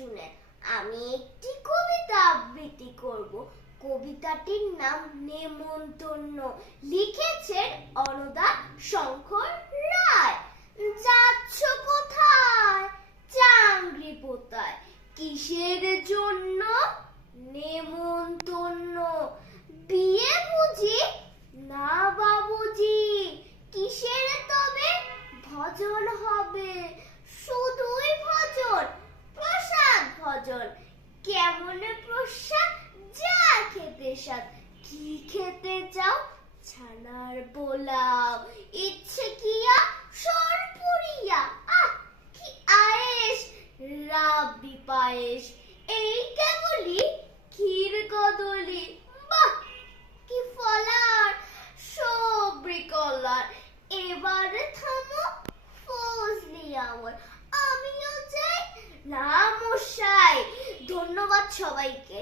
জুনে আমি একটি কবিতা আবৃত্তি করব। কবিতাটির নাম নেমন্তন্ন। লিখেছেন অনুদান শঙ্কর রায়। যাচ্ছ কোথায় চাংরি পোতায়, কিসের জন্য নেমন্তন্ন? বিয়ে বুঝি না বাবুজি, কিসের তবে ভজন হবে? শুধুই ভজন, প্রসাদ ভজন। কেমন প্রসাদ? যা খেতে স্বাদ। কি খেতে চাও? ছানার পোলাও। ইচ্ছে কিয়া সরপুরিয়া, আহ কি আয়েশ, রাবড়ি পায়েস। এই কেবলি ক্ষীর কদলি, বাহ কি ফলার, সবরি কলার। এবার থামো ফজলি আমার, আমিও যাই। না মশাই, ধন্যবাদ সবাইকে।